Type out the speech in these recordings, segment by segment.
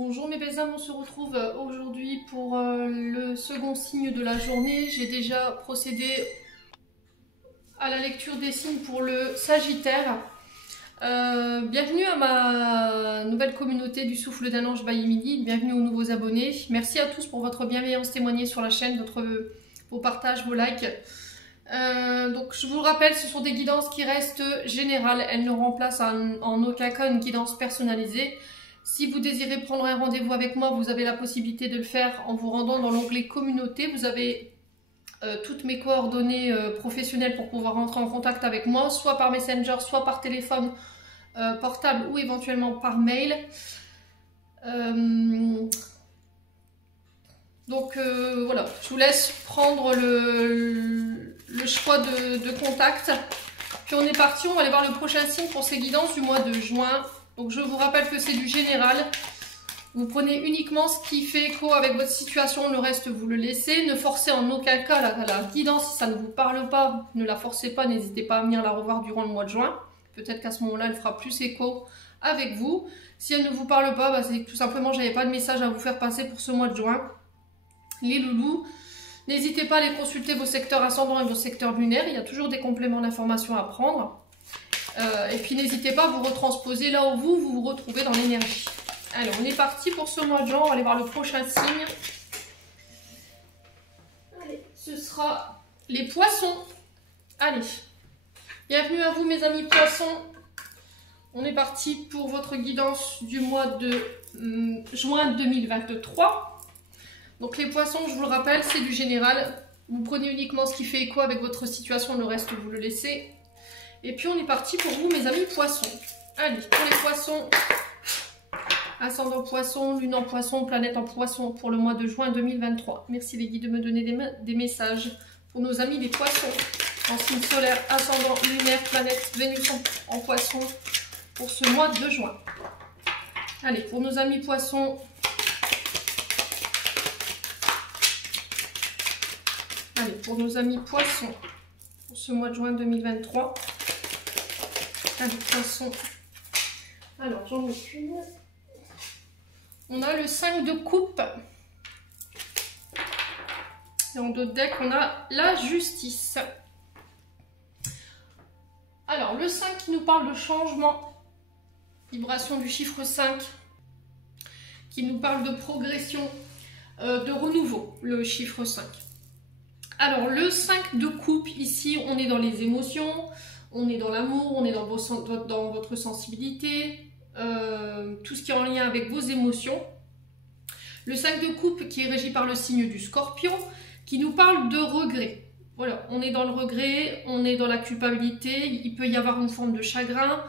Bonjour mes belles âmes, on se retrouve aujourd'hui pour le second signe de la journée. J'ai déjà procédé à la lecture des signes pour le Sagittaire. Bienvenue à ma nouvelle communauté du Souffle d'un Ange by Emily, bienvenue aux nouveaux abonnés. Merci à tous pour votre bienveillance témoignée sur la chaîne, vos partages, vos likes. Donc je vous le rappelle, ce sont des guidances qui restent générales, elles ne remplacent en aucun cas une guidance personnalisée. Si vous désirez prendre un rendez-vous avec moi, vous avez la possibilité de le faire en vous rendant dans l'onglet communauté. Vous avez toutes mes coordonnées professionnelles pour pouvoir rentrer en contact avec moi, soit par Messenger, soit par téléphone portable ou éventuellement par mail. Voilà, je vous laisse prendre le choix de contact. Puis on est parti, on va aller voir le prochain signe pour ces guidances du mois de juin. Donc je vous rappelle que c'est du général. Vous prenez uniquement ce qui fait écho avec votre situation, le reste vous le laissez. Ne forcez en aucun cas la guidance, si ça ne vous parle pas, ne la forcez pas, n'hésitez pas à venir la revoir durant le mois de juin. Peut-être qu'à ce moment-là, elle fera plus écho avec vous. Si elle ne vous parle pas, bah, c'est tout simplement j'avais pas de message à vous faire passer pour ce mois de juin. Les loulous, n'hésitez pas à aller consulter vos secteurs ascendants et vos secteurs lunaires, il y a toujours des compléments d'informations à prendre. Et puis n'hésitez pas à vous retransposer là où vous vous retrouvez dans l'énergie. Alors on est parti pour ce mois de juin, on va aller voir le prochain signe. Allez, ce sera les poissons. Allez, bienvenue à vous mes amis poissons. On est parti pour votre guidance du mois de juin 2023. Donc les poissons, je vous le rappelle, c'est du général. Vous prenez uniquement ce qui fait écho avec votre situation, le reste vous le laissez. Et puis on est parti pour vous mes amis poissons. Allez, pour les poissons, ascendant poisson, lune en poisson, planète en poisson pour le mois de juin 2023. Merci les guides de me donner des messages pour nos amis les poissons. En signe solaire, ascendant, lunaire, planète, Vénus en poisson pour ce mois de juin. Allez, pour nos amis poissons, allez, pour nos amis poissons, pour ce mois de juin 2023. Allez, poissons. Alors, j'en ai une. On a le 5 de coupe. Et en dos de deck, on a la justice. Alors, le 5 qui nous parle de changement. Vibration du chiffre 5. Qui nous parle de progression, de renouveau, le chiffre 5. Alors, le 5 de coupe, ici, on est dans les émotions, on est dans l'amour, on est dans votre sensibilité, tout ce qui est en lien avec vos émotions. Le 5 de coupe qui est régi par le signe du Scorpion, qui nous parle de regret. Voilà, on est dans le regret, on est dans la culpabilité, il peut y avoir une forme de chagrin.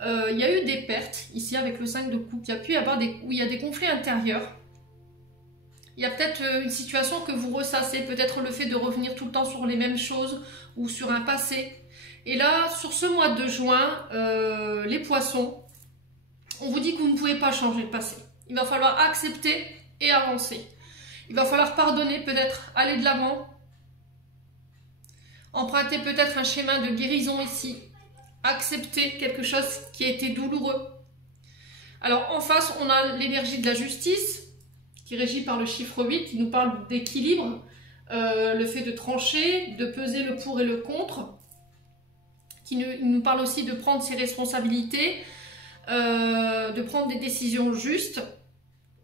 Il y a eu des pertes, ici, avec le 5 de coupe, il y a pu y avoir où il y a des conflits intérieurs. Il y a peut-être une situation que vous ressassez, peut-être le fait de revenir tout le temps sur les mêmes choses ou sur un passé. Et là, sur ce mois de juin, les poissons, on vous dit que vous ne pouvez pas changer le passé. Il va falloir accepter et avancer. Il va falloir pardonner, peut-être aller de l'avant. Emprunter peut-être un schéma de guérison ici. Accepter quelque chose qui a été douloureux. Alors en face, on a l'énergie de la justice, qui est régie par le chiffre 8, qui nous parle d'équilibre, le fait de trancher, de peser le pour et le contre, qui nous parle aussi de prendre ses responsabilités, de prendre des décisions justes,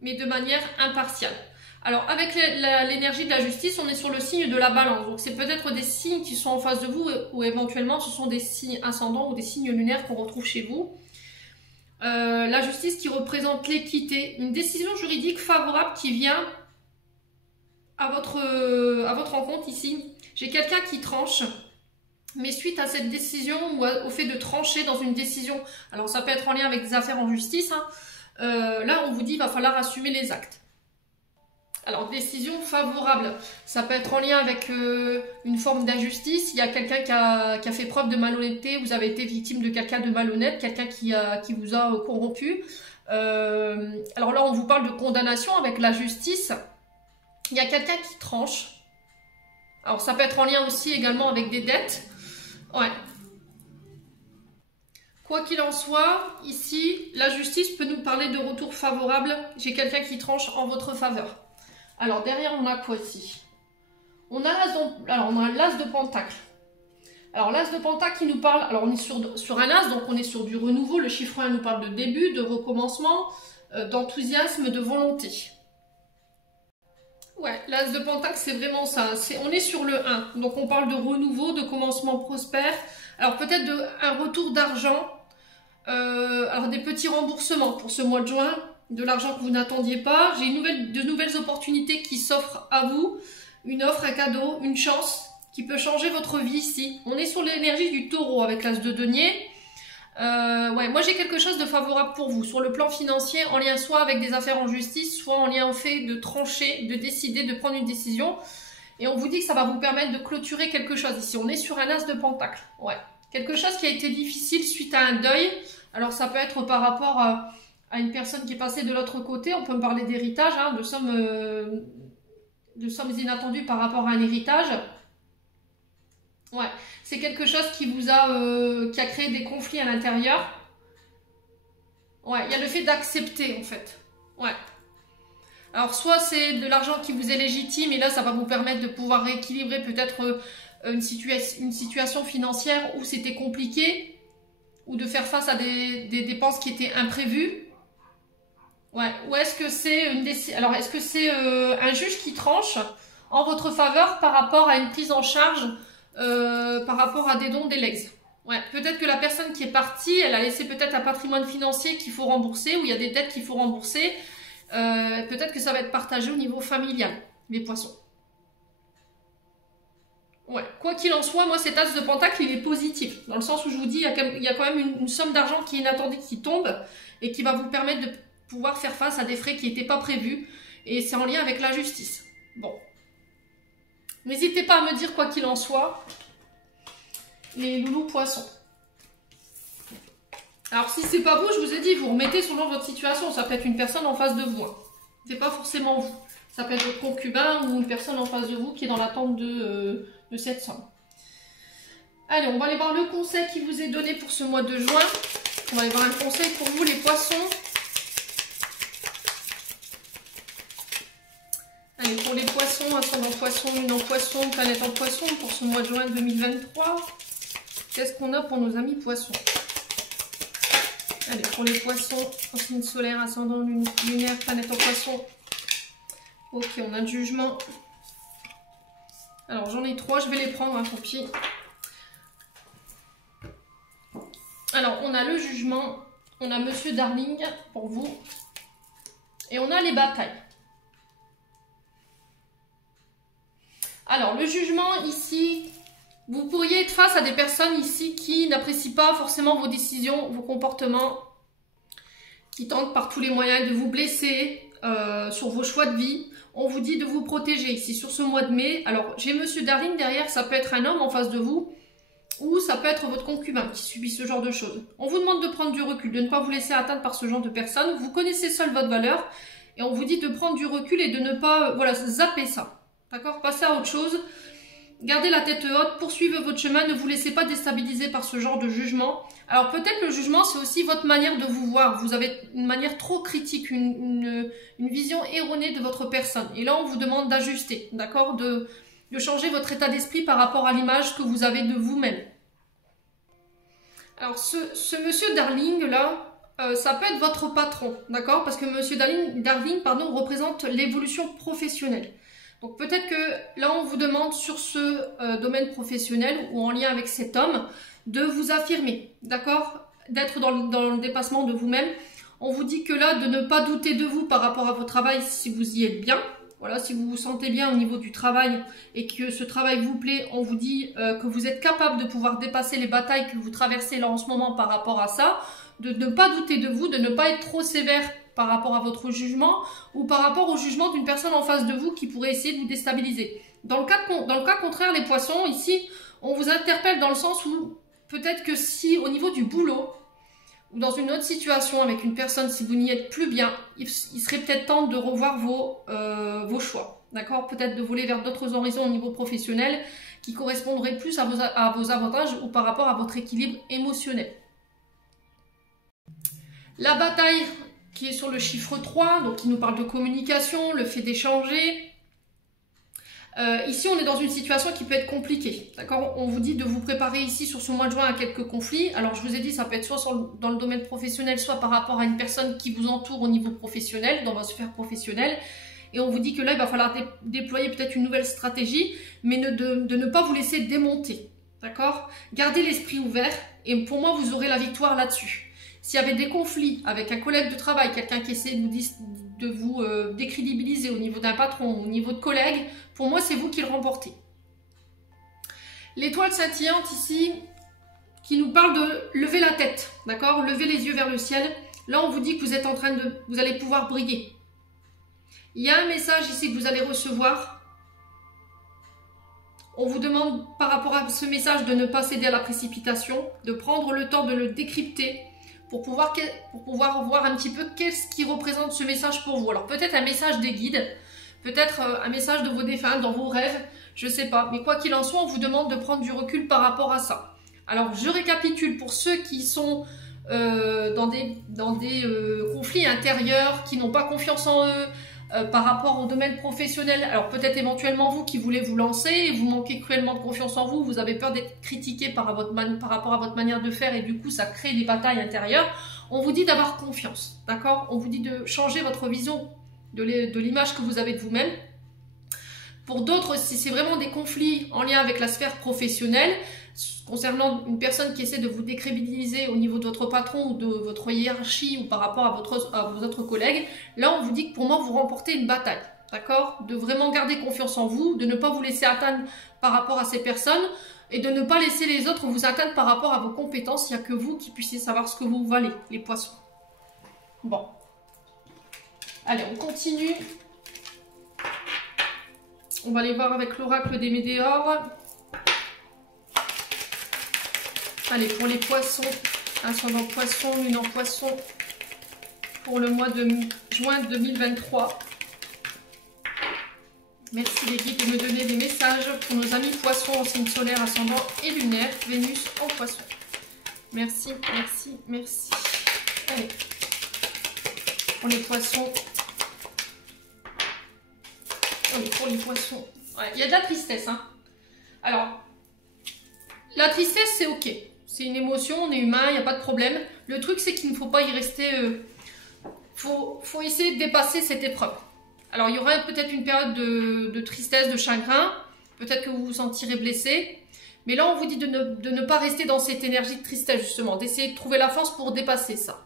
mais de manière impartiale. Alors avec l'énergie de la justice, on est sur le signe de la balance, donc c'est peut-être des signes qui sont en face de vous, ou éventuellement ce sont des signes ascendants ou des signes lunaires qu'on retrouve chez vous. La justice qui représente l'équité, une décision juridique favorable qui vient à votre rencontre ici. J'ai quelqu'un qui tranche, mais suite à cette décision ou au fait de trancher dans une décision, alors ça peut être en lien avec des affaires en justice, hein, là on vous dit qu'il va falloir assumer les actes. Alors décision favorable, ça peut être en lien avec une forme d'injustice, il y a quelqu'un qui a fait preuve de malhonnêteté, vous avez été victime de quelqu'un de malhonnête, quelqu'un qui vous a corrompu. Alors là on vous parle de condamnation avec la justice, il y a quelqu'un qui tranche. Alors ça peut être en lien aussi également avec des dettes. Ouais. Quoi qu'il en soit, ici, la justice peut nous parler de retour favorable. J'ai quelqu'un qui tranche en votre faveur. Alors, derrière, on a quoi ici? On a l'as de pentacle. Alors, l'as de pentacle qui nous parle... Alors, on est sur un as, donc on est sur du renouveau. Le chiffre 1 nous parle de début, de recommencement, d'enthousiasme, de volonté. Ouais, l'as de pentacle, c'est vraiment ça. On est sur le 1. Donc, on parle de renouveau, de commencement prospère. Alors, peut-être un retour d'argent. Alors, des petits remboursements pour ce mois de juin. De l'argent que vous n'attendiez pas. J'ai de nouvelles opportunités qui s'offrent à vous. Une offre, un cadeau, une chance qui peut changer votre vie ici. On est sur l'énergie du taureau avec l'as de denier. Ouais, moi j'ai quelque chose de favorable pour vous sur le plan financier, en lien soit avec des affaires en justice, soit en lien au fait de trancher, de décider, de prendre une décision. Et on vous dit que ça va vous permettre de clôturer quelque chose. Ici, on est sur un as de pentacle. Ouais, quelque chose qui a été difficile suite à un deuil. Alors ça peut être par rapport à une personne qui est passée de l'autre côté. On peut me parler d'héritage, hein, de sommes inattendues par rapport à un héritage. Ouais, c'est quelque chose qui vous qui a créé des conflits à l'intérieur. Ouais, il y a le fait d'accepter en fait. Ouais. Alors soit c'est de l'argent qui vous est légitime et là ça va vous permettre de pouvoir rééquilibrer peut-être une situation financière où c'était compliqué ou de faire face à des dépenses qui étaient imprévues. Ouais, ou est-ce que c'est est-ce que c'est un juge qui tranche en votre faveur par rapport à une prise en charge par rapport à des dons des legs. Ouais, peut-être que la personne qui est partie, elle a laissé peut-être un patrimoine financier qu'il faut rembourser, ou il y a des dettes qu'il faut rembourser. Peut-être que ça va être partagé au niveau familial, les poissons. Ouais, quoi qu'il en soit, moi cet as de pentacle, il est positif. Dans le sens où je vous dis, il y a quand même une somme d'argent qui est inattendue, qui tombe, et qui va vous permettre de pouvoir faire face à des frais qui n'étaient pas prévus. Et c'est en lien avec la justice. Bon. N'hésitez pas à me dire quoi qu'il en soit, les loulous poissons. Alors si c'est pas vous, je vous ai dit, vous remettez selon votre situation. Ça peut être une personne en face de vous. Hein. C'est pas forcément vous. Ça peut être votre concubin ou une personne en face de vous qui est dans l'attente de cette somme. Allez, on va aller voir le conseil qui vous est donné pour ce mois de juin. On va aller voir un conseil pour vous les poissons. Allez, pour les poissons, ascendant poisson, lune en poisson, planète en poisson, pour ce mois de juin 2023, qu'est-ce qu'on a pour nos amis poissons? Allez, pour les poissons, signe solaire, ascendant lunaire, planète en poisson. Ok, on a le jugement. Alors, j'en ai 3, je vais les prendre, hein, tant pis. Alors, on a le jugement, on a Monsieur Darling, pour vous, et on a les batailles. Alors, le jugement, ici, vous pourriez être face à des personnes ici qui n'apprécient pas forcément vos décisions, vos comportements, qui tentent par tous les moyens de vous blesser sur vos choix de vie. On vous dit de vous protéger ici sur ce mois de mai. Alors, j'ai Monsieur Darling derrière, ça peut être un homme en face de vous, ou ça peut être votre concubin qui subit ce genre de choses. On vous demande de prendre du recul, de ne pas vous laisser atteindre par ce genre de personnes. Vous connaissez seul votre valeur, et on vous dit de prendre du recul et de ne pas, voilà, zapper ça. D'accord? Passez à autre chose. Gardez la tête haute, poursuivez votre chemin, ne vous laissez pas déstabiliser par ce genre de jugement. Alors peut-être le jugement, c'est aussi votre manière de vous voir. Vous avez une manière trop critique, une vision erronée de votre personne. Et là, on vous demande d'ajuster, d'accord? De changer votre état d'esprit par rapport à l'image que vous avez de vous-même. Alors ce Monsieur Darling, là, ça peut être votre patron, d'accord? Parce que Monsieur Darling, pardon, représente l'évolution professionnelle. Donc peut-être que là, on vous demande sur ce domaine professionnel ou en lien avec cet homme de vous affirmer, d'accord? D'être dans le dépassement de vous-même. On vous dit que là, de ne pas douter de vous par rapport à votre travail si vous y êtes bien. Voilà, si vous vous sentez bien au niveau du travail et que ce travail vous plaît, on vous dit que vous êtes capable de pouvoir dépasser les batailles que vous traversez là en ce moment par rapport à ça. De ne pas douter de vous, de ne pas être trop sévère par rapport à votre jugement ou par rapport au jugement d'une personne en face de vous qui pourrait essayer de vous déstabiliser. Dans le cas contraire, les poissons, ici, on vous interpelle dans le sens où peut-être que si au niveau du boulot ou dans une autre situation avec une personne, si vous n'y êtes plus bien, il serait peut-être temps de revoir vos choix. D'accord? Peut-être de voler vers d'autres horizons au niveau professionnel qui correspondraient plus à vos avantages ou par rapport à votre équilibre émotionnel. La bataille qui est sur le chiffre 3, donc qui nous parle de communication, le fait d'échanger. Ici, on est dans une situation qui peut être compliquée. D'accord? On vous dit de vous préparer ici sur ce mois de juin à quelques conflits. Alors, je vous ai dit, ça peut être soit dans le domaine professionnel, soit par rapport à une personne qui vous entoure au niveau professionnel, dans votre sphère professionnelle. Et on vous dit que là, il va falloir déployer peut-être une nouvelle stratégie, mais de ne pas vous laisser démonter. D'accord? Gardez l'esprit ouvert et pour moi, vous aurez la victoire là-dessus. S'il y avait des conflits avec un collègue de travail, quelqu'un qui essaie de vous décrédibiliser au niveau d'un patron, au niveau de collègues, pour moi, c'est vous qui le remportez. L'étoile scintillante ici, qui nous parle de lever la tête, d'accord? Lever les yeux vers le ciel. Là, on vous dit que vous êtes en train de... Vous allez pouvoir briller. Il y a un message ici que vous allez recevoir. On vous demande par rapport à ce message de ne pas céder à la précipitation, de prendre le temps de le décrypter pour pouvoir voir un petit peu qu'est-ce qui représente ce message pour vous. Alors peut-être un message des guides, peut-être un message de vos défunts dans vos rêves, je ne sais pas. Mais quoi qu'il en soit, on vous demande de prendre du recul par rapport à ça. Alors je récapitule pour ceux qui sont dans des conflits intérieurs, qui n'ont pas confiance en eux, par rapport au domaine professionnel. Alors peut-être éventuellement vous qui voulez vous lancer et vous manquez cruellement de confiance en vous, vous avez peur d'être critiqué par rapport à votre manière de faire et du coup ça crée des batailles intérieures. On vous dit d'avoir confiance, d'accord? On vous dit de changer votre vision de l'image que vous avez de vous-même. Pour d'autres, si c'est vraiment des conflits en lien avec la sphère professionnelle, concernant une personne qui essaie de vous décrédibiliser au niveau de votre patron ou de votre hiérarchie ou par rapport à vos autres collègues, là on vous dit que pour moi vous remportez une bataille, d'accord? De vraiment garder confiance en vous, de ne pas vous laisser atteindre par rapport à ces personnes et de ne pas laisser les autres vous atteindre par rapport à vos compétences. Il n'y a que vous qui puissiez savoir ce que vous valez, les poissons. Bon. Allez, on continue. On va aller voir avec l'oracle des Météores. Allez, pour les poissons, ascendant poisson, lune en poisson, pour le mois de juin 2023. Merci les guides de me donner des messages pour nos amis poissons en signe solaire, ascendant et lunaire, Vénus en poisson. Merci, merci, merci. Allez, pour les poissons. Allez, pour les poissons. Ouais, il y a de la tristesse, hein. Alors, la tristesse, c'est ok. C'est une émotion, on est humain, il n'y a pas de problème. Le truc, c'est qu'il ne faut pas y rester... faut essayer de dépasser cette épreuve. Alors, il y aura peut-être une période de tristesse, de chagrin. Peut-être que vous vous sentirez blessé. Mais là, on vous dit de ne pas rester dans cette énergie de tristesse, justement. D'essayer de trouver la force pour dépasser ça.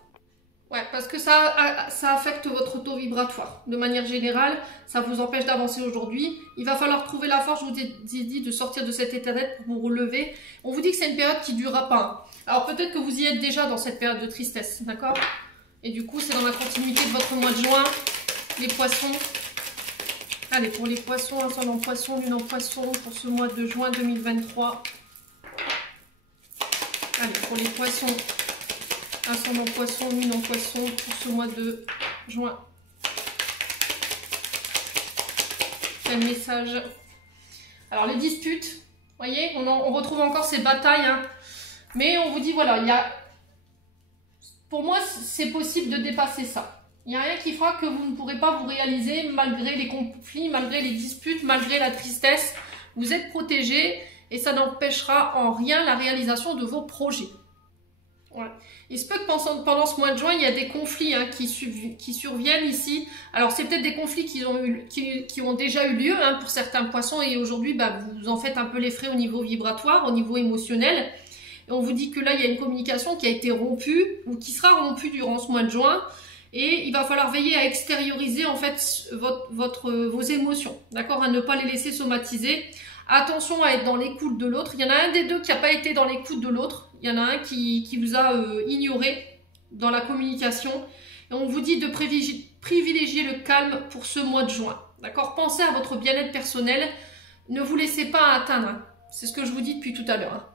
Ouais, parce que ça affecte votre taux vibratoire. De manière générale, ça vous empêche d'avancer aujourd'hui. Il va falloir trouver la force, je vous ai dit, de sortir de cet état d'être pour vous relever. On vous dit que c'est une période qui ne durera pas. Alors peut-être que vous y êtes déjà dans cette période de tristesse, d'accord? Et du coup, c'est dans la continuité de votre mois de juin, les poissons. Allez, pour les poissons, ascendant poisson, lune en poisson, pour ce mois de juin 2023. Allez, pour les poissons... ascendant poisson, lune en poisson pour ce mois de juin. Quel message? Alors les disputes, vous voyez, on retrouve encore ces batailles, hein. Mais on vous dit voilà, pour moi c'est possible de dépasser ça. Il n'y a rien qui fera que vous ne pourrez pas vous réaliser malgré les conflits, malgré les disputes, malgré la tristesse. Vous êtes protégé et ça n'empêchera en rien la réalisation de vos projets. Ouais. Il se peut que pendant ce mois de juin, il y a des conflits hein, qui surviennent ici. Alors, c'est peut-être des conflits qui ont déjà eu lieu hein, pour certains poissons et aujourd'hui, bah, vous en faites un peu les frais au niveau vibratoire, au niveau émotionnel. Et on vous dit que là, il y a une communication qui a été rompue ou qui sera rompue durant ce mois de juin. Et il va falloir veiller à extérioriser en fait vos émotions, d'accord, à ne pas les laisser somatiser. Attention à être dans l'écoute de l'autre. Il y en a un des deux qui n'a pas été dans l'écoute de l'autre. Il y en a un qui vous a ignoré dans la communication. Et on vous dit de privilégier le calme pour ce mois de juin. D'accord? Pensez à votre bien-être personnel. Ne vous laissez pas atteindre. Hein. C'est ce que je vous dis depuis tout à l'heure.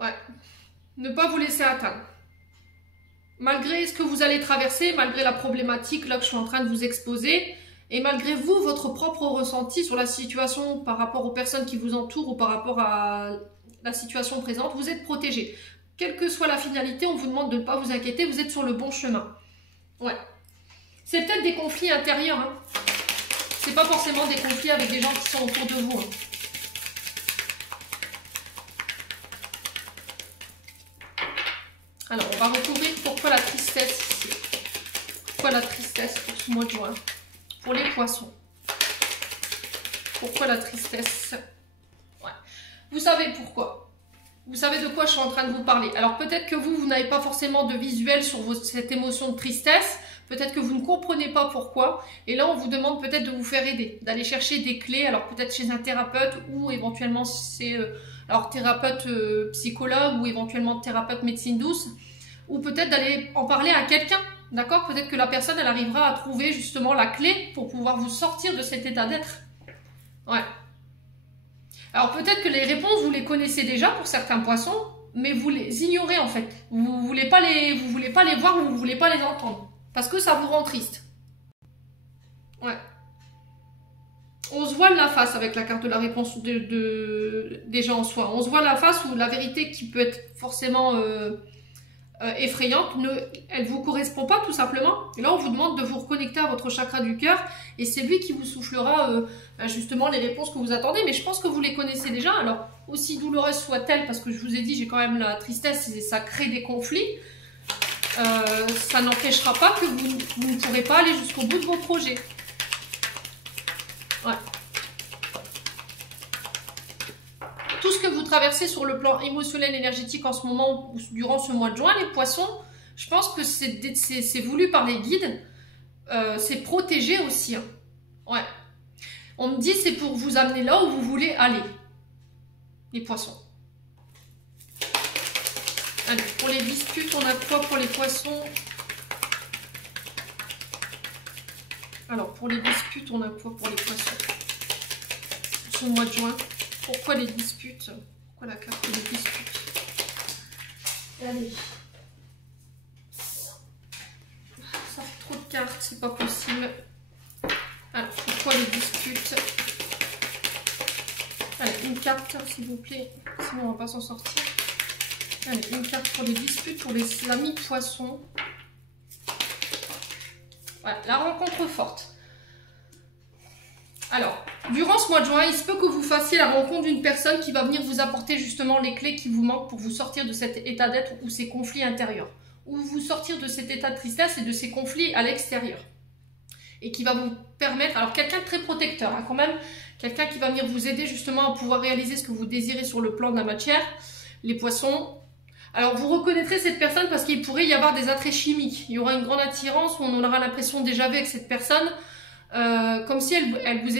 Hein. Ouais. Ne pas vous laisser atteindre. Malgré ce que vous allez traverser, malgré la problématique là que je suis en train de vous exposer, et malgré vous, votre propre ressenti sur la situation par rapport aux personnes qui vous entourent ou par rapport à la situation présente, vous êtes protégé. quelle que soit la finalité, on vous demande de ne pas vous inquiéter, vous êtes sur le bon chemin. Ouais. C'est peut-être des conflits intérieurs. Hein. C'est pas forcément des conflits avec des gens qui sont autour de vous. Hein. Alors, on va recouvrir pourquoi la tristesse ici. Pourquoi la tristesse pour ce mois de juin? Pour les poissons. Pourquoi la tristesse? Ouais. Vous savez pourquoi. Vous savez de quoi je suis en train de vous parler. Alors peut-être que vous n'avez pas forcément de visuel sur cette émotion de tristesse. Peut-être que vous ne comprenez pas pourquoi. Et là, on vous demande peut-être de vous faire aider. D'aller chercher des clés. Alors peut-être chez un thérapeute ou éventuellement c'est alors thérapeute psychologue ou éventuellement thérapeute médecine douce. Ou peut-être d'aller en parler à quelqu'un. D'accord? Peut-être que la personne, elle arrivera à trouver justement la clé pour pouvoir vous sortir de cet état d'être. Ouais. Alors peut-être que les réponses, vous les connaissez déjà pour certains poissons, mais vous les ignorez en fait. Vous ne voulez pas les voir ou vous ne voulez pas les entendre. Parce que ça vous rend triste. Ouais. On se voile la face avec la carte de la réponse des gens en soi. On se voile la face où la vérité qui peut être forcément effrayante, elle ne vous correspond pas tout simplement. Et là, on vous demande de vous reconnecter à votre chakra du cœur et c'est lui qui vous soufflera justement les réponses que vous attendez. Mais je pense que vous les connaissez déjà. Alors, aussi douloureuse soit-elle, parce que je vous ai dit, j'ai quand même la tristesse et ça crée des conflits, ça n'empêchera pas que vous ne pourrez pas aller jusqu'au bout de vos projets. Ouais. Tout ce que vous traversez sur le plan émotionnel, énergétique en ce moment, ou durant ce mois de juin, les poissons, je pense que c'est voulu par les guides, c'est protégé aussi. Hein. Ouais. On me dit c'est pour vous amener là où vous voulez aller, les poissons. Allez, pour les disputes, on a quoi pour les poissons? Alors, pour les disputes, on a quoi pour les poissons? Ce mois de juin. Pourquoi les disputes? Pourquoi la carte des disputes? Allez. Ça fait trop de cartes, c'est pas possible. Alors, pourquoi les disputes? Allez, une carte, s'il vous plaît. Sinon, on va pas s'en sortir. Allez, une carte pour les disputes, pour les amis poissons. Voilà, la rencontre forte. Alors, durant ce mois de juin, il se peut que vous fassiez la rencontre d'une personne qui va venir vous apporter justement les clés qui vous manquent pour vous sortir de cet état d'être ou ces conflits intérieurs. Ou vous sortir de cet état de tristesse et de ces conflits à l'extérieur. Et qui va vous permettre, alors quelqu'un de très protecteur, hein, quand même, quelqu'un qui va venir vous aider justement à pouvoir réaliser ce que vous désirez sur le plan de la matière, les poissons. Alors vous reconnaîtrez cette personne parce qu'il pourrait y avoir des attraits chimiques. Il y aura une grande attirance, on aura l'impression déjà vu avec cette personne, comme si elle vous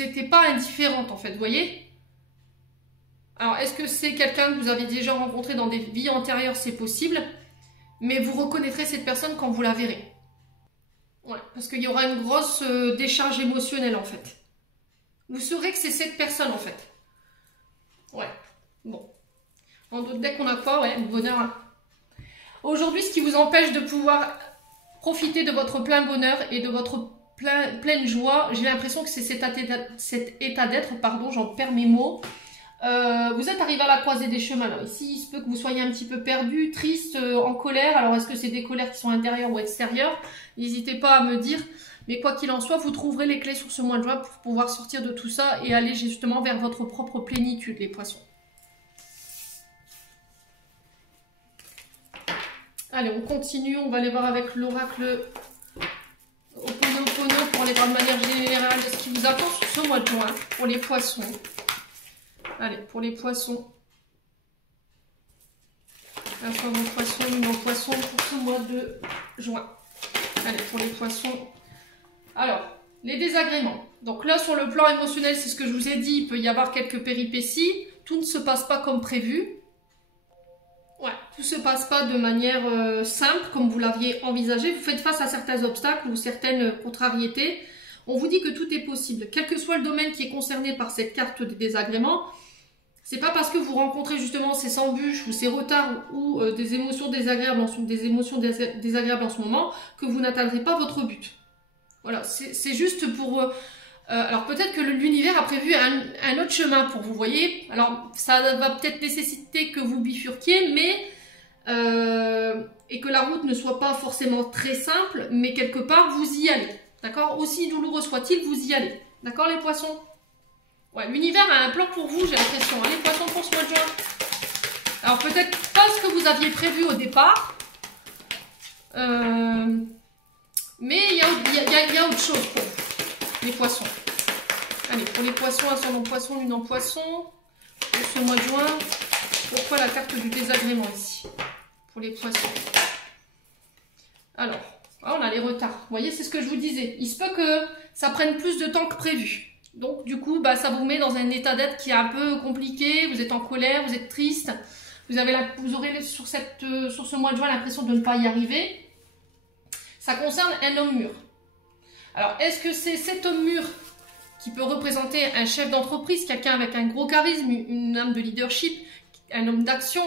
était pas indifférente en fait, vous voyez? Alors est-ce que c'est quelqu'un que vous avez déjà rencontré dans des vies antérieures? C'est possible, mais vous reconnaîtrez cette personne quand vous la verrez. Ouais, parce qu'il y aura une grosse décharge émotionnelle en fait. Vous saurez que c'est cette personne en fait. Ouais, bon. En d'autres decks, on a quoi? Ouais, le bonheur. Hein. Aujourd'hui, ce qui vous empêche de pouvoir profiter de votre plein bonheur et de votre pleine joie, j'ai l'impression que c'est cet état d'être, pardon, j'en perds mes mots. Vous êtes arrivé à la croisée des chemins. Là. Ici, il se peut que vous soyez un petit peu perdu, triste, en colère. Alors, est-ce que c'est des colères qui sont intérieures ou extérieures? N'hésitez pas à me dire. Mais quoi qu'il en soit, vous trouverez les clés sur ce mois de juin pour pouvoir sortir de tout ça et aller justement vers votre propre plénitude, les poissons. Allez, on continue. On va aller voir avec l'oracle Ho'oponopono pour aller voir de manière générale ce qui vous attend sur ce mois de juin pour les poissons. Allez, pour les poissons. Un fois vos poissons, nos poissons pour ce mois de juin. Allez, pour les poissons. Alors, les désagréments. Donc là, sur le plan émotionnel, c'est ce que je vous ai dit, il peut y avoir quelques péripéties. Tout ne se passe pas comme prévu. Ouais, tout ne se passe pas de manière simple, comme vous l'aviez envisagé. Vous faites face à certains obstacles ou certaines contrariétés. On vous dit que tout est possible. Quel que soit le domaine qui est concerné par cette carte des désagréments, c'est pas parce que vous rencontrez justement ces embûches ou ces retards ou des émotions désagréables en ce moment que vous n'atteindrez pas votre but. Voilà, c'est juste pour Alors peut-être que l'univers a prévu un autre chemin pour vous, voyez. Alors ça va peut-être nécessiter que vous bifurquiez, mais et que la route ne soit pas forcément très simple, mais quelque part vous y allez. D'accord? Aussi douloureux soit-il, vous y allez. D'accord les poissons? Ouais, l'univers a un plan pour vous, j'ai l'impression. Les poissons pour ce mois de juin. Alors peut-être pas ce que vous aviez prévu au départ. Mais il y a autre chose pour vous, les poissons. Allez, pour les poissons, ascendant poisson, lune en poisson, pour ce mois de juin, pourquoi la carte du désagrément ici? Pour les poissons. Alors, on a les retards. Vous voyez, c'est ce que je vous disais. Il se peut que ça prenne plus de temps que prévu. Donc, du coup, ça vous met dans un état d'être qui est un peu compliqué. Vous êtes en colère, vous êtes triste. Vous aurez sur ce mois de juin l'impression de ne pas y arriver. Ça concerne un homme mûr. Alors, est-ce que c'est cet homme mûr qui peut représenter un chef d'entreprise, quelqu'un avec un gros charisme, une âme de leadership, un homme d'action,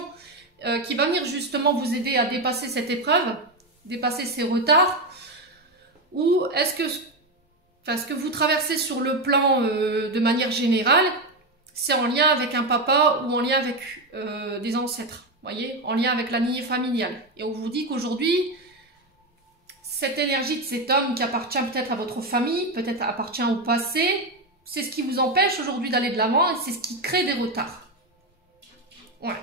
qui va venir justement vous aider à dépasser cette épreuve, dépasser ces retards? Ou est-ce que ce que vous traversez sur le plan de manière générale, c'est en lien avec un papa ou en lien avec des ancêtres, voyez, en lien avec la lignée familiale. Et on vous dit qu'aujourd'hui, cette énergie de cet homme qui appartient peut-être à votre famille, peut-être appartient au passé, c'est ce qui vous empêche aujourd'hui d'aller de l'avant et c'est ce qui crée des retards. Ouais.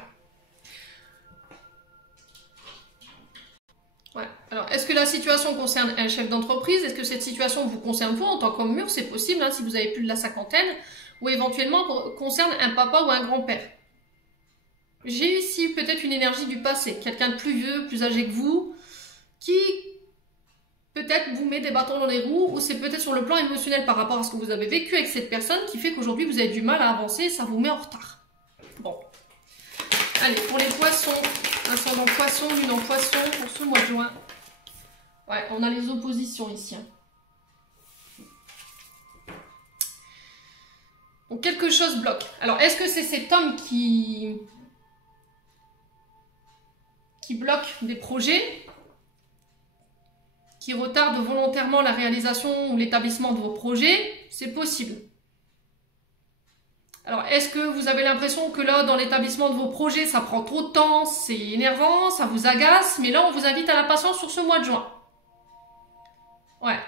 Ouais. Alors, est-ce que la situation concerne un chef d'entreprise? Est-ce que cette situation vous concerne vous en tant qu'homme mûr? C'est possible, hein, si vous avez plus de la cinquantaine. Ou éventuellement concerne un papa ou un grand-père. J'ai ici peut-être une énergie du passé. Quelqu'un de plus vieux, plus âgé que vous, qui peut-être vous met des bâtons dans les roues, ou c'est peut-être sur le plan émotionnel par rapport à ce que vous avez vécu avec cette personne qui fait qu'aujourd'hui vous avez du mal à avancer et ça vous met en retard. Bon. Allez, pour les poissons, ascendant poisson, lune en poisson, pour ce mois de juin. Ouais, on a les oppositions ici. Hein. Donc quelque chose bloque. Alors, est-ce que c'est cet homme qui bloque des projets, qui retarde volontairement la réalisation ou l'établissement de vos projets? C'est possible. Alors, est-ce que vous avez l'impression que là, dans l'établissement de vos projets, ça prend trop de temps, c'est énervant, ça vous agace? Mais là, on vous invite à la patience sur ce mois de juin. Ouais.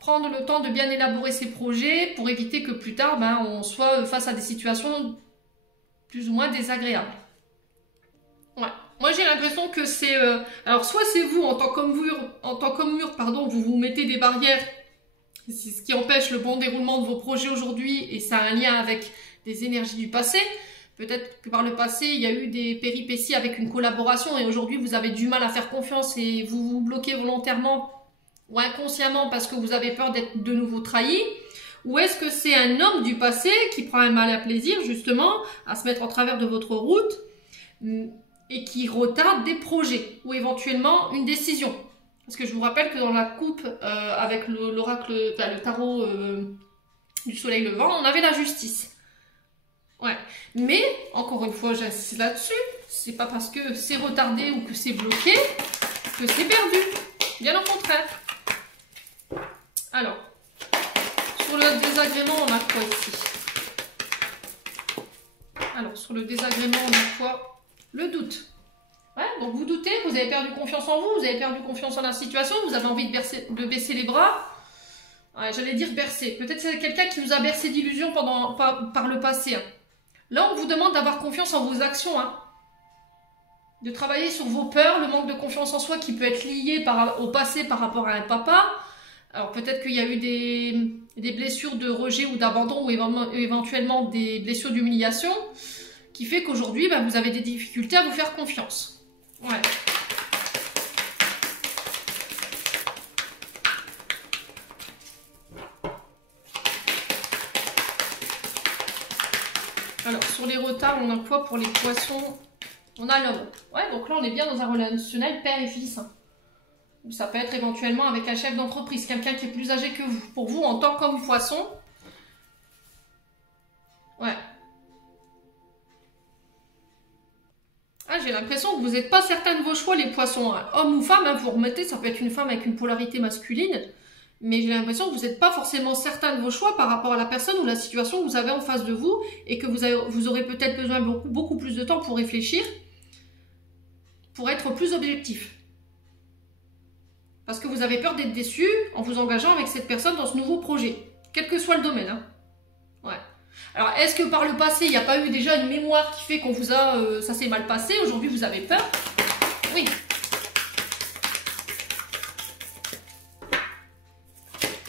Prendre le temps de bien élaborer ses projets pour éviter que plus tard, on soit face à des situations plus ou moins désagréables. Ouais. Moi, j'ai l'impression que c'est... alors, soit c'est vous, en tant qu'homme mûr, vous vous mettez des barrières, c'est ce qui empêche le bon déroulement de vos projets aujourd'hui, et ça a un lien avec des énergies du passé. Peut-être que par le passé, il y a eu des péripéties avec une collaboration, et aujourd'hui, vous avez du mal à faire confiance, et vous vous bloquez volontairement ou inconsciemment parce que vous avez peur d'être de nouveau trahi. Ou est-ce que c'est un homme du passé qui prend un mal à plaisir, justement, à se mettre en travers de votre route, et qui retarde des projets, ou éventuellement une décision? Parce que je vous rappelle que dans la coupe, avec l'oracle, le tarot du soleil levant, on avait la justice. Ouais. Mais, encore une fois, j'insiste là-dessus, c'est pas parce que c'est retardé ou que c'est bloqué que c'est perdu. Bien au contraire. Alors, sur le désagrément, on a quoi ici? Alors, sur le désagrément, on a quoi? Le doute. Ouais, donc vous doutez, vous avez perdu confiance en vous, vous avez perdu confiance en la situation, vous avez envie de baisser les bras. Ouais, j'allais dire bercer. Peut-être c'est quelqu'un qui vous a bercé d'illusions par le passé. Hein. Là, on vous demande d'avoir confiance en vos actions. Hein. De travailler sur vos peurs, le manque de confiance en soi qui peut être lié au passé par rapport à un papa. Alors peut-être qu'il y a eu des blessures de rejet ou d'abandon ou éventuellement des blessures d'humiliation qui fait qu'aujourd'hui, vous avez des difficultés à vous faire confiance. Ouais. Alors, sur les retards, on a quoi pour les poissons? On a l'homme. Ouais, donc là, on est bien dans un relationnel père et fils. Hein. Ça peut être éventuellement avec un chef d'entreprise, quelqu'un qui est plus âgé que vous. Pour vous, en tant qu'homme poisson. Ouais. Ah, j'ai l'impression que vous n'êtes pas certain de vos choix, les poissons. Hein. Homme ou femme, hein, vous remettez, ça peut être une femme avec une polarité masculine. mais j'ai l'impression que vous n'êtes pas forcément certain de vos choix par rapport à la personne ou la situation que vous avez en face de vous et que vous aurez peut-être besoin beaucoup plus de temps pour réfléchir, pour être plus objectif. Parce que vous avez peur d'être déçu en vous engageant avec cette personne dans ce nouveau projet, quel que soit le domaine. Hein. Ouais. Alors, est-ce que par le passé, il n'y a pas eu déjà une mémoire qui fait qu'on vous a... ça s'est mal passé, aujourd'hui vous avez peur? Oui.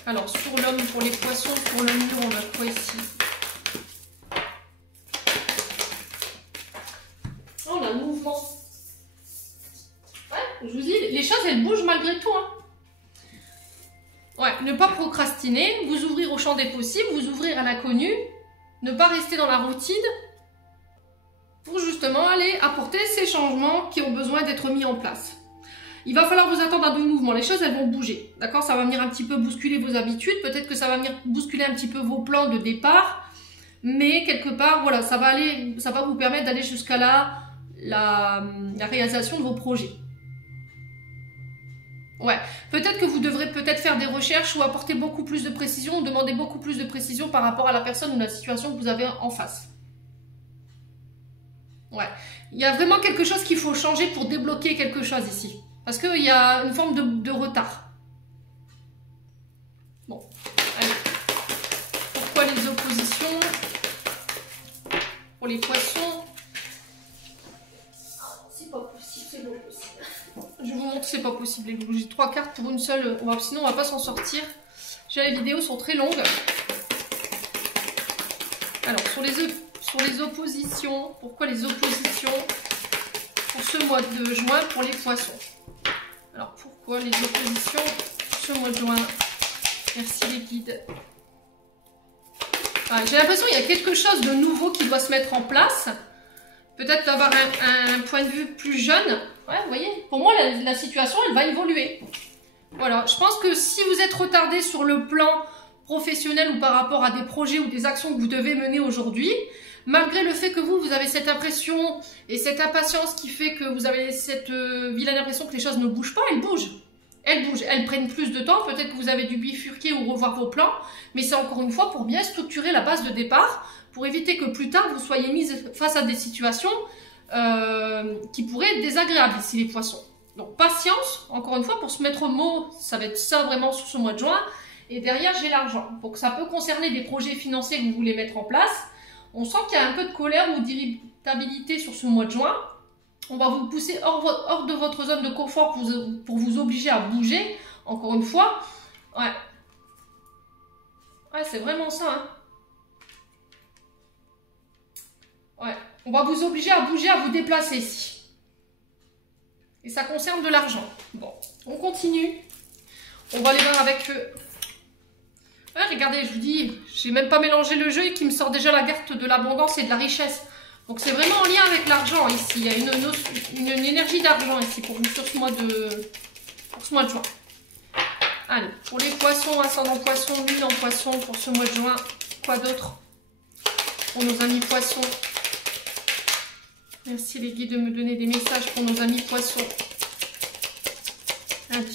Alors, sur l'homme, pour les poissons, pour le mur, on a quoi ici? Oh, on a le mouvement. Ouais, je vous dis, les choses, elles bougent malgré tout. Hein. Ouais, ne pas procrastiner, vous ouvrir au champ des possibles, vous ouvrir à l'inconnu, ne pas rester dans la routine, pour justement aller apporter ces changements qui ont besoin d'être mis en place. Il va falloir vous attendre à du mouvement, les choses elles vont bouger, d'accord? Ça va venir un petit peu bousculer vos habitudes, peut-être que ça va venir bousculer un petit peu vos plans de départ, mais quelque part, voilà, ça va vous permettre d'aller jusqu'à la réalisation de vos projets. Ouais, peut-être que vous devrez faire des recherches ou apporter beaucoup plus de précision ou demander beaucoup plus de précision par rapport à la personne ou la situation que vous avez en face. Ouais, il y a vraiment quelque chose qu'il faut changer pour débloquer quelque chose ici. Parce qu'il y a une forme de retard. Bon, allez. Pourquoi les oppositions? Pour les poissons. C'est pas possible, c'est pas possible. Je vous montre, c'est pas possible les loups. J'ai 3 cartes pour une seule. Sinon, on va pas s'en sortir. Les vidéos sont très longues. Alors, sur les oppositions, pourquoi les oppositions pour ce mois de juin pour les poissons? Alors, pourquoi les oppositions pour ce mois de juin? Merci les guides. J'ai l'impression qu'il y a quelque chose de nouveau qui doit se mettre en place. Peut-être d'avoir un point de vue plus jeune. Ouais, vous voyez, pour moi, la situation, elle va évoluer. Voilà, je pense que si vous êtes retardé sur le plan professionnel ou par rapport à des projets ou des actions que vous devez mener aujourd'hui, malgré le fait que vous avez cette impression et cette impatience qui fait que vous avez cette vilaine impression que les choses ne bougent pas, elles bougent. Elles bougent, elles prennent plus de temps, peut-être que vous avez dû bifurquer ou revoir vos plans, mais c'est encore une fois pour bien structurer la base de départ, pour éviter que plus tard vous soyez mis face à des situations qui pourraient être désagréables ici les poissons. Donc patience, encore une fois, pour se mettre au mot, ça va être ça vraiment sur ce mois de juin. Et derrière, j'ai l'argent. Donc ça peut concerner des projets financiers que vous voulez mettre en place. On sent qu'il y a un peu de colère ou d'irritabilité sur ce mois de juin. On va vous pousser hors de votre zone de confort pour vous obliger à bouger. Encore une fois. Ouais. Ouais, c'est vraiment ça. Hein. Ouais. On va vous obliger à bouger, à vous déplacer ici. Et ça concerne de l'argent. Bon, on continue. On va aller voir avec... Ouais, regardez, je vous dis, j'ai même pas mélangé le jeu et qui me sort déjà la carte de l'abondance et de la richesse. Donc c'est vraiment en lien avec l'argent ici. Il y a une énergie d'argent ici pour vous sur ce mois de juin. Allez, pour les poissons, ascendant poisson, lune en poisson pour ce mois de juin. Quoi d'autre pour nos amis poissons? Merci les guides de me donner des messages pour nos amis poissons. Allez,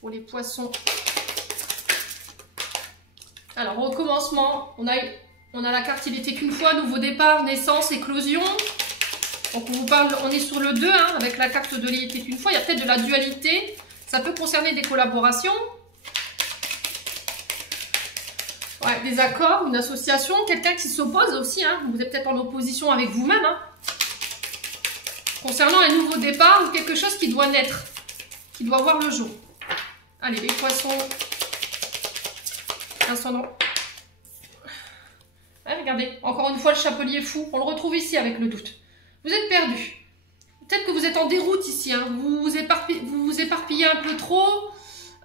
pour les poissons. Alors, recommencement, on a la carte il était qu'une fois, nouveau départ, naissance, éclosion. Donc on vous parle, on est sur le 2, hein, avec la carte de il était qu'une fois. Il y a peut-être de la dualité. Ça peut concerner des collaborations. Ouais, des accords, une association, quelqu'un qui s'oppose aussi. Hein. Vous êtes peut-être en opposition avec vous-même. Hein. Concernant un nouveau départ ou quelque chose qui doit naître, qui doit voir le jour. Allez, les poissons. Ascendant. Ouais, regardez, encore une fois le chapelier fou. On le retrouve ici avec le doute. Vous êtes perdu. Peut-être que vous êtes en déroute ici. Hein. Vous vous éparpillez un peu trop.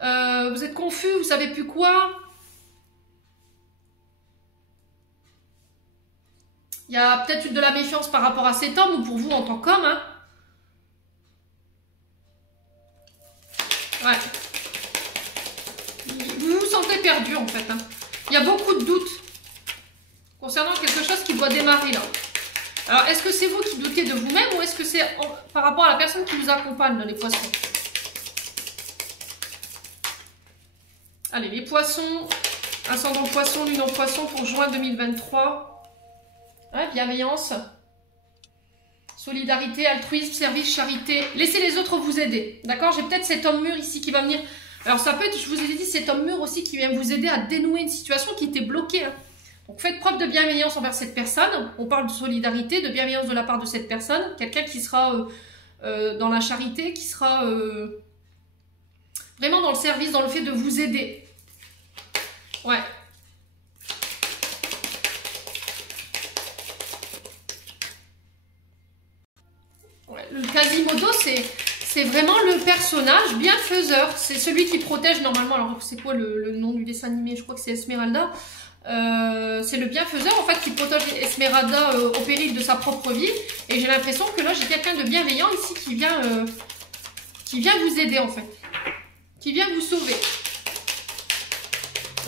Vous êtes confus, vous ne savez plus quoi. Il y a peut-être de la méfiance par rapport à cet homme ou pour vous en tant qu'homme. Hein. Ouais. Vous vous sentez perdu en fait. Hein. Il y a beaucoup de doutes concernant quelque chose qui doit démarrer là. Alors, est-ce que c'est vous qui doutez de vous-même ou est-ce que c'est par rapport à la personne qui vous accompagne dans les poissons? Allez, les poissons, ascendant poisson, lune en poisson pour juin 2023. Ouais, bienveillance, solidarité, altruisme, service, charité. Laissez les autres vous aider. D'accord? J'ai peut-être cet homme mûr ici qui va venir. Alors ça peut être, je vous ai dit, cet homme mûr aussi qui vient vous aider à dénouer une situation qui était bloquée. Hein. Donc faites preuve de bienveillance envers cette personne. On parle de solidarité, de bienveillance de la part de cette personne. Quelqu'un qui sera dans la charité, qui sera vraiment dans le service, dans le fait de vous aider. Ouais. Le Quasimodo, c'est vraiment le personnage bienfaiseur. C'est celui qui protège normalement. Alors, c'est quoi le nom du dessin animé? Je crois que c'est Esmeralda. C'est le bienfaiseur, en fait, qui protège Esmeralda au péril de sa propre vie. Et j'ai l'impression que là, j'ai quelqu'un de bienveillant ici qui vient vous aider, en fait. Qui vient vous sauver.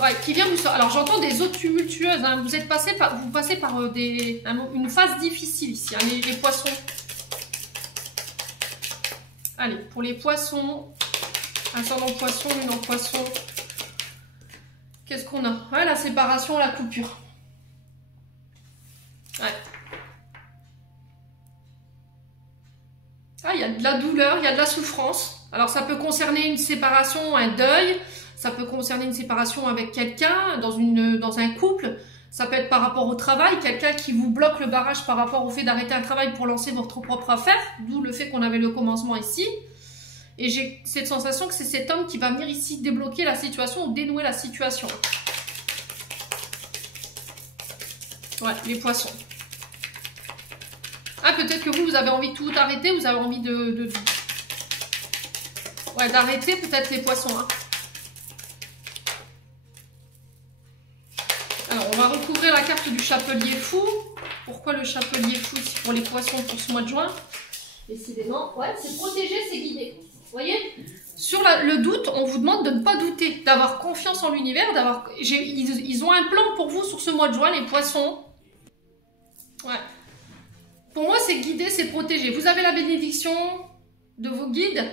Ouais, qui vient vous sauver. Alors, j'entends des eaux tumultueuses. Hein. Vous passez par une phase difficile ici, hein, les poissons. Allez, pour les poissons, ascendant poisson, lune en poisson, qu'est-ce qu'on a? Ouais, la séparation, la coupure. Ouais. Ah, il y a de la douleur, il y a de la souffrance. Alors, ça peut concerner une séparation, un deuil. Ça peut concerner une séparation avec quelqu'un, dans un couple. Ça peut être par rapport au travail, quelqu'un qui vous bloque le barrage par rapport au fait d'arrêter un travail pour lancer votre propre affaire, d'où le fait qu'on avait le commencement ici. Et j'ai cette sensation que c'est cet homme qui va venir ici débloquer la situation ou dénouer la situation. Ouais, les poissons. Ah, peut-être que vous avez envie de tout arrêter, vous avez envie ouais, d'arrêter peut-être les poissons. Hein. Alors, on va recouvrir la carte du chapelier fou. Pourquoi le chapelier fou ici pour les poissons pour ce mois de juin? Décidément, ouais, c'est protéger, c'est guider. Vous voyez? Sur le doute, on vous demande de ne pas douter, d'avoir confiance en l'univers, ils ont un plan pour vous sur ce mois de juin, les poissons. Ouais. Pour moi, c'est guider, c'est protéger. Vous avez la bénédiction de vos guides.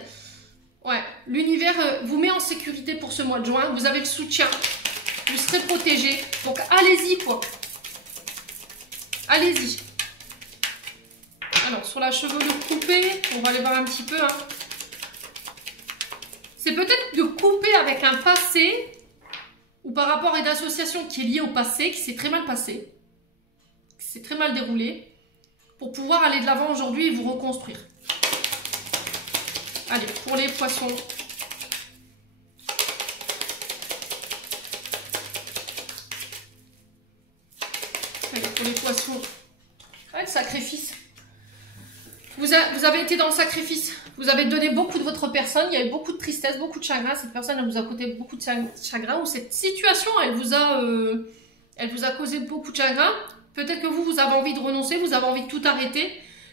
Ouais, l'univers vous met en sécurité pour ce mois de juin. Vous avez le soutien. Vous serez protégé. Donc, allez-y, quoi. Allez-y. Alors, sur la chevelure coupée, on va aller voir un petit peu. Hein. C'est peut-être de couper avec un passé ou par rapport à une association qui est liée au passé, qui s'est très mal passée, qui s'est très mal déroulée, pour pouvoir aller de l'avant aujourd'hui et vous reconstruire. Allez, pour les poissons. Allez, pour les poissons. Ah, le sacrifice. Vous avez été dans le sacrifice. Vous avez donné beaucoup de votre personne. Il y a eu beaucoup de tristesse, beaucoup de chagrin. Cette personne, elle vous a causé beaucoup de chagrin. Ou cette situation, elle vous a causé beaucoup de chagrin. Peut-être que vous avez envie de renoncer, vous avez envie de tout arrêter.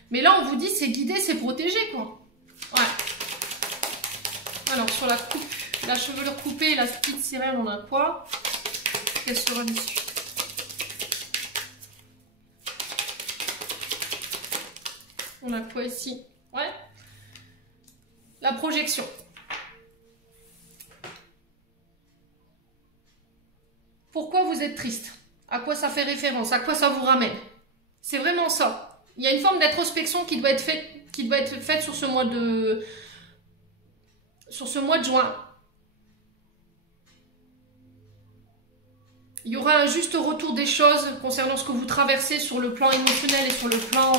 Mais là, on vous dit, c'est guidé, c'est protégé, quoi. Ouais. Alors, sur la chevelure coupée, la petite sirène, on a quoi? Quelle sera l'issue? On a quoi ici? Ouais. La projection. Pourquoi vous êtes triste? À quoi ça fait référence? À quoi ça vous ramène? C'est vraiment ça. Il y a une forme d'introspection qui doit être faite sur ce mois de juin. Il y aura un juste retour des choses concernant ce que vous traversez sur le plan émotionnel et sur le plan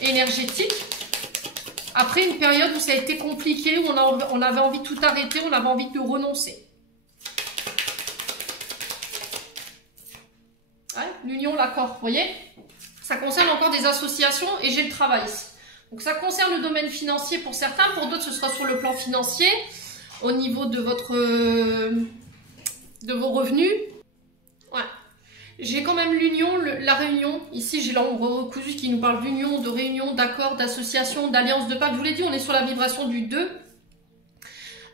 énergétique. Après une période où ça a été compliqué, où on avait envie de tout arrêter, on avait envie de renoncer. Ouais, l'union, l'accord, vous voyez? Ça concerne encore des associations et j'ai le travail ici. Donc ça concerne le domaine financier pour certains, pour d'autres ce sera sur le plan financier, au niveau de vos revenus. Ouais. J'ai quand même l'union, la réunion. Ici, j'ai l'ombre recousue qui nous parle d'union, de réunion, d'accord, d'association, d'alliance, de pacte. Je vous l'ai dit, on est sur la vibration du 2.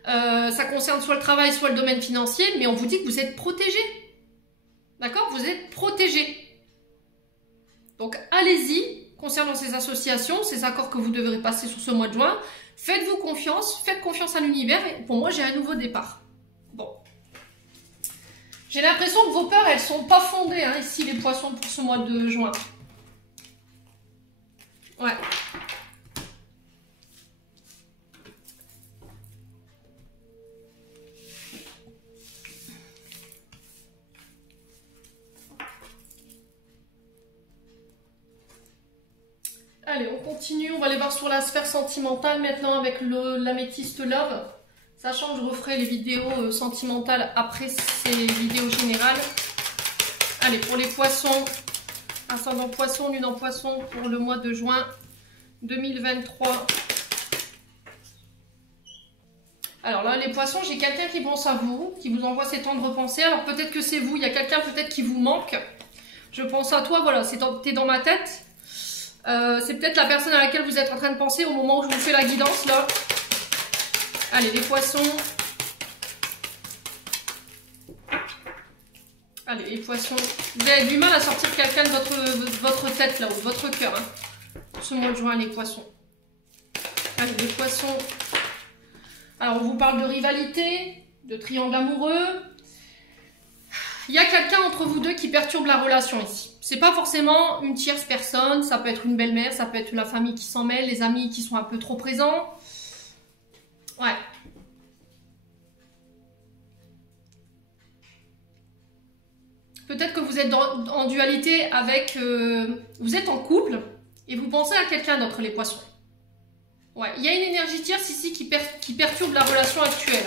Ça concerne soit le travail, soit le domaine financier, mais on vous dit que vous êtes protégé. D'accord? Vous êtes protégé. Donc, allez-y, concernant ces associations, ces accords que vous devrez passer sur ce mois de juin. Faites-vous confiance, faites confiance à l'univers. Pour moi, j'ai un nouveau départ. Bon. J'ai l'impression que vos peurs, elles sont pas fondées, hein, ici, les poissons, pour ce mois de juin. Ouais. Allez, on continue. On va aller voir sur la sphère sentimentale maintenant avec l'améthyste love. Sachant que je referai les vidéos sentimentales après ces vidéos générales. Allez, pour les poissons, ascendant poisson, lune en poisson pour le mois de juin 2023. Alors là, les poissons, j'ai quelqu'un qui pense à vous, qui vous envoie ses tendres pensées. Alors peut-être que c'est vous, il y a quelqu'un peut-être qui vous manque. Je pense à toi, voilà, t'es dans ma tête. C'est peut-être la personne à laquelle vous êtes en train de penser au moment où je vous fais la guidance, là. Allez, les poissons. Allez, les poissons. Vous avez du mal à sortir quelqu'un de votre tête, là, ou de votre cœur, hein, ce mois de juin, les poissons. Allez, les poissons. Alors, on vous parle de rivalité, de triangle amoureux. Il y a quelqu'un entre vous deux qui perturbe la relation ici. C'est pas forcément une tierce personne, ça peut être une belle-mère, ça peut être la famille qui s'en mêle, les amis qui sont un peu trop présents. Ouais. Peut-être que vous êtes en dualité avec... vous êtes en couple et vous pensez à quelqu'un d'autre, les poissons. Ouais, il y a une énergie tierce ici qui perturbe la relation actuelle.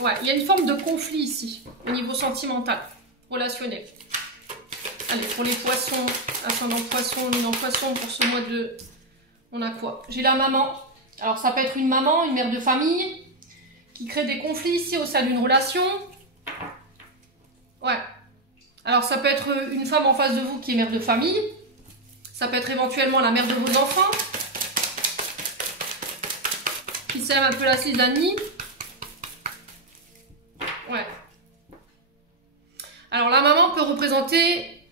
Ouais, il y a une forme de conflit ici, au niveau sentimental, relationnel. Allez, pour les poissons, ascendant poisson, lune en poisson, pour ce mois de... On a quoi? J'ai la maman. Alors, ça peut être une maman, une mère de famille, qui crée des conflits ici au sein d'une relation. Ouais. Alors, ça peut être une femme en face de vous qui est mère de famille. Ça peut être éventuellement la mère de vos enfants, qui sème un peu la cisanie. Ouais. Alors la maman peut représenter...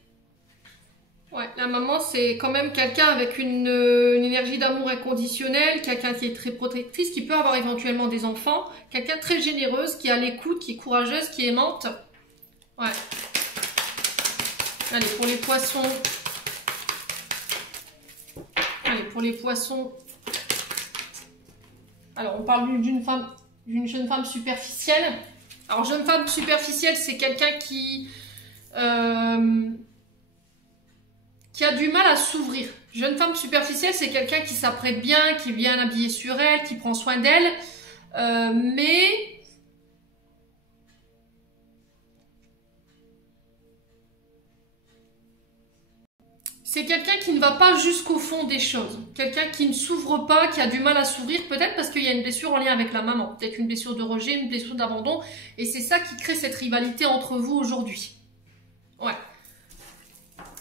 Ouais, la maman c'est quand même quelqu'un avec une énergie d'amour inconditionnel, quelqu'un qui est très protectrice, qui peut avoir éventuellement des enfants, quelqu'un de très généreuse, qui est à l'écoute, qui est courageuse, qui est aimante. Ouais. Allez, pour les poissons... Allez, pour les poissons... Alors on parle d'une jeune femme superficielle. Alors, jeune femme superficielle, c'est quelqu'un qui a du mal à s'ouvrir. Jeune femme superficielle, c'est quelqu'un qui s'apprête bien, qui est bien habillé sur elle, qui prend soin d'elle. Mais c'est quelqu'un qui ne va pas jusqu'au fond des choses. Quelqu'un qui ne s'ouvre pas, qui a du mal à s'ouvrir, peut-être parce qu'il y a une blessure en lien avec la maman. Peut-être une blessure de rejet, une blessure d'abandon. Et c'est ça qui crée cette rivalité entre vous aujourd'hui. Ouais.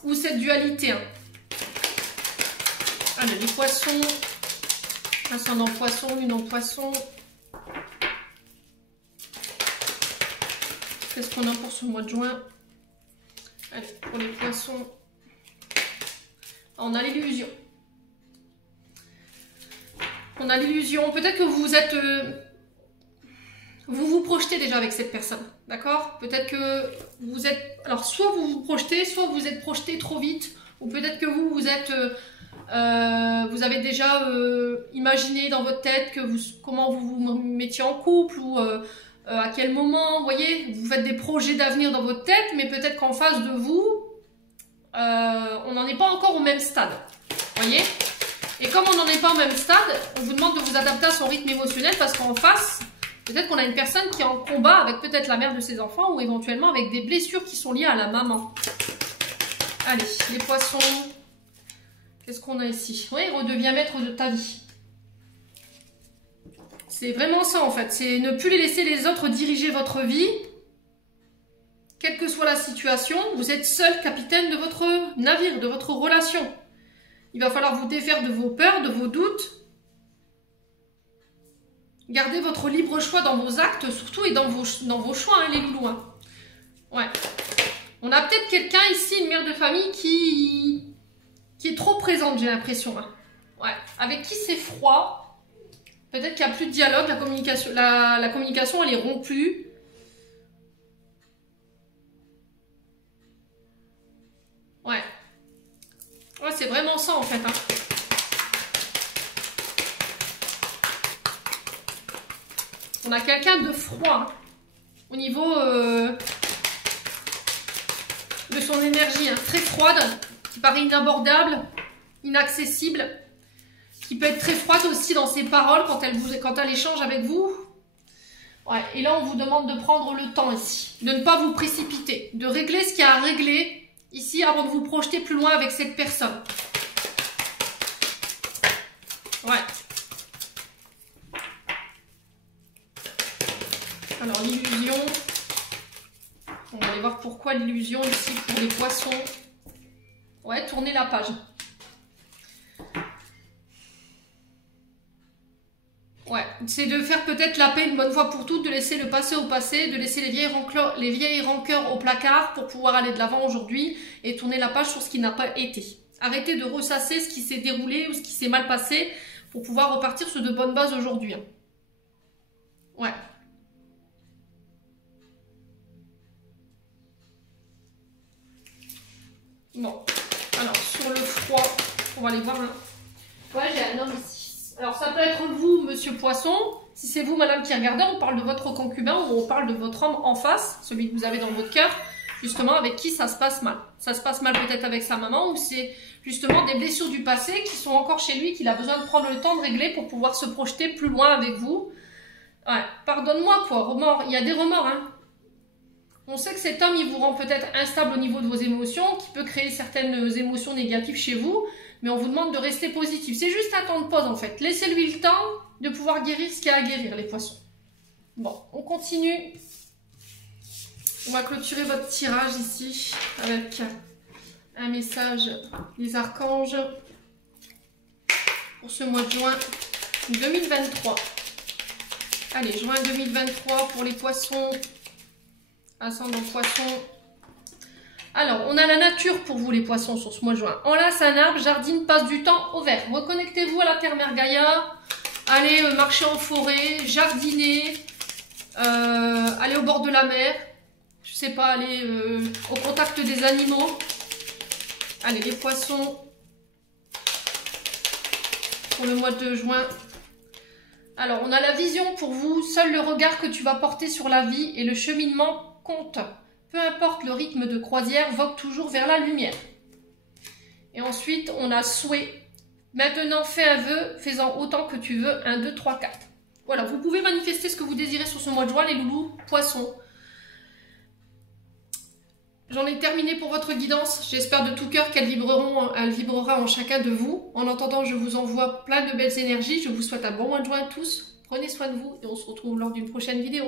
Ou cette dualité. Hein. Allez, les poissons. Ascendant poisson, lune en poisson. Qu'est-ce qu'on a pour ce mois de juin? Allez, pour les poissons. On a l'illusion. On a l'illusion. Peut-être que vous êtes... vous vous projetez déjà avec cette personne. D'accord? Peut-être que vous êtes... Alors, soit vous vous projetez, soit vous êtes projeté trop vite. Ou peut-être que vous êtes... vous avez déjà imaginé dans votre tête que comment vous vous mettiez en couple ou à quel moment. Vous voyez, vous faites des projets d'avenir dans votre tête, mais peut-être qu'en face de vous... on n'en est pas encore au même stade, voyez. Et comme on n'en est pas au même stade, on vous demande de vous adapter à son rythme émotionnel parce qu'en face, peut-être qu'on a une personne qui est en combat avec peut-être la mère de ses enfants ou éventuellement avec des blessures qui sont liées à la maman. Allez, les poissons, qu'est-ce qu'on a ici? Oui, redeviens maître de ta vie. C'est vraiment ça en fait, c'est ne plus laisser les autres diriger votre vie. Quelle que soit la situation, vous êtes seul capitaine de votre navire, de votre relation. Il va falloir vous défaire de vos peurs, de vos doutes. Gardez votre libre choix dans vos actes, surtout, et dans vos choix, hein, les loulous. Hein. Ouais. On a peut-être quelqu'un ici, une mère de famille, qui est trop présente, j'ai l'impression. Hein. Ouais. Avec qui c'est froid. Peut-être qu'il n'y a plus de dialogue, la communication elle est rompue. Ouais. Ouais, c'est vraiment ça en fait. Hein. On a quelqu'un de froid hein, au niveau de son énergie, hein, très froide, qui paraît inabordable, inaccessible, qui peut être très froide aussi dans ses paroles quand elle échange avec vous. Ouais, et là, on vous demande de prendre le temps ici, de ne pas vous précipiter, de régler ce qu'il y a à régler ici avant de vous projeter plus loin avec cette personne. Ouais. Alors, l'illusion. On va aller voir pourquoi l'illusion ici pour les poissons. Ouais, tournez la page. Ouais, c'est de faire peut-être la paix une bonne fois pour toutes, de laisser le passé au passé, de laisser les vieilles rancœurs au placard pour pouvoir aller de l'avant aujourd'hui et tourner la page sur ce qui n'a pas été. Arrêtez de ressasser ce qui s'est déroulé ou ce qui s'est mal passé pour pouvoir repartir sur de bonnes bases aujourd'hui. Ouais. Bon, alors sur le froid, on va aller voir là. Ouais, j'ai un homme ici. Alors ça peut être vous, monsieur Poisson. Si c'est vous, madame, qui regardez, on parle de votre concubin ou on parle de votre homme en face, celui que vous avez dans votre cœur, justement avec qui ça se passe mal. Ça se passe mal peut-être avec sa maman ou c'est justement des blessures du passé qui sont encore chez lui, qu'il a besoin de prendre le temps de régler pour pouvoir se projeter plus loin avec vous. Ouais, pardonne-moi quoi, remords, il y a des remords, hein. On sait que cet homme, il vous rend peut-être instable au niveau de vos émotions, qui peut créer certaines émotions négatives chez vous, mais on vous demande de rester positif. C'est juste un temps de pause en fait. Laissez-lui le temps de pouvoir guérir ce qu'il y a à guérir, les poissons. Bon, on continue. On va clôturer votre tirage ici avec un message des archanges pour ce mois de juin 2023. Allez, juin 2023 pour les poissons. Ascendant poisson. Alors, on a la nature pour vous les poissons sur ce mois de juin. Enlace un arbre, jardine, passe du temps au vert. Reconnectez-vous à la Terre Mère Gaïa. Allez marcher en forêt, jardiner, aller au bord de la mer. Je sais pas, aller au contact des animaux. Allez, les poissons pour le mois de juin. Alors, on a la vision pour vous. Seul le regard que tu vas porter sur la vie et le cheminement compte. Peu importe le rythme de croisière, vogue toujours vers la lumière. Et ensuite, on a souhait. Maintenant, fais un vœu, fais-en autant que tu veux. 1, 2, 3, 4. Voilà, vous pouvez manifester ce que vous désirez sur ce mois de juin, les loulous, poissons. J'en ai terminé pour votre guidance. J'espère de tout cœur qu'elle vibrera en chacun de vous. En attendant, je vous envoie plein de belles énergies. Je vous souhaite un bon mois de juin à tous. Prenez soin de vous et on se retrouve lors d'une prochaine vidéo.